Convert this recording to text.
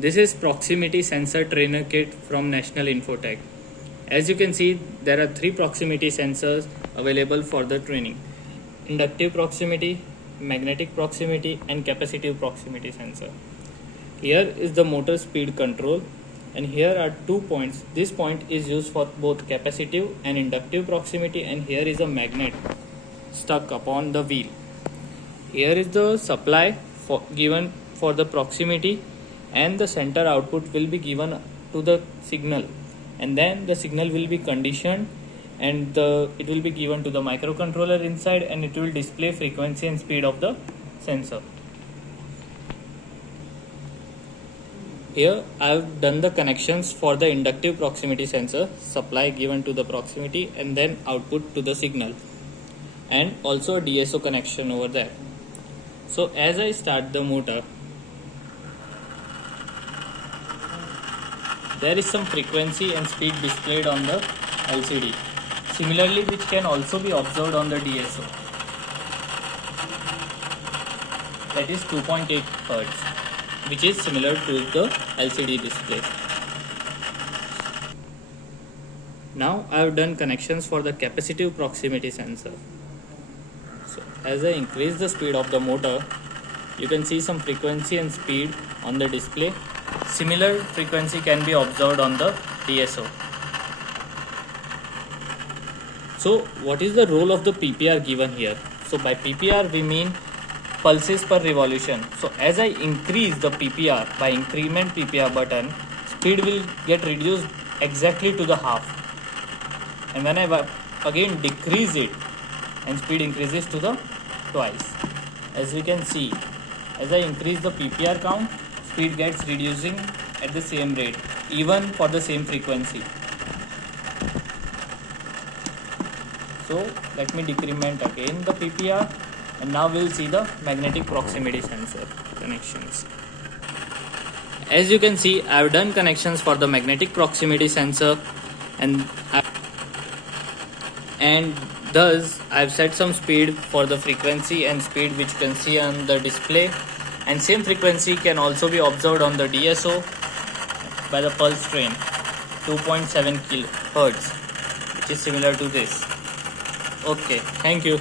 This is proximity sensor trainer kit from National Infotech. As you can see, there are 3 proximity sensors available for the training: inductive proximity, magnetic proximity, and capacitive proximity sensor. Here is the motor speed control, and here are 2 points. This point is used for both capacitive and inductive proximity, and here is a magnet stuck upon the wheel. Here is the supply given for the proximity, and the center output will be given to the signal, and then the signal will be conditioned, and it will be given to the microcontroller inside, and it will display frequency and speed of the sensor. Here I have done the connections for the inductive proximity sensor, supply given to the proximity and then output to the signal, and also a DSO connection over there. So as I start the motor, there is some frequency and speed displayed on the LCD, similarly which can also be observed on the DSO, that is 2.8 Hz, which is similar to the LCD display. Now I have done connections for the capacitive proximity sensor. So as I increase the speed of the motor, you can see some frequency and speed on the display. Similar frequency can be observed on the DSO. So what is the role of the PPR given here? So by PPR we mean pulses per revolution. So as I increase the PPR by increment PPR button, speed will get reduced exactly to the half, and when I again decrease it, and speed increases to the twice. As we can see, as I increase the PPR count, speed gets reducing at the same rate, even for the same frequency. So let me decrement again the PPR, and now we'll see the magnetic proximity sensor connections. As you can see, I have done connections for the magnetic proximity sensor, and thus I have set some speed for the frequency and speed which you can see on the display, and same frequency can also be observed on the DSO by the pulse train, 2.7 kHz, which is similar to this. Okay, thank you.